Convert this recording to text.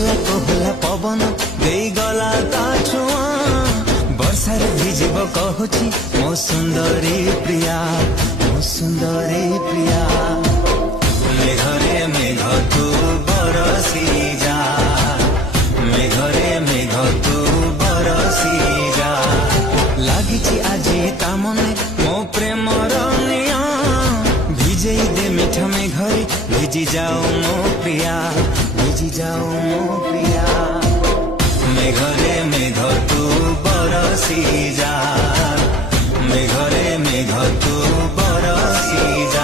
कोहला कोहला पवन देई गला ता छुआ वर्षार भिजिब कहूची मो सुंदरी प्रिया मो सुंदरी प्रिया मेघरे मेघ तू बरसी जा मेघरे मेघ तू बरसी जा लागिची आजी ता मने मो प्रेमर निया भिजेई दे मीठा मेघरे भिजी जाओ मो प्रिया भिजी जाओ मो प्रिया मेघरे मेघ तू बरसी जा मेघरे मेघ तू बरसी जा।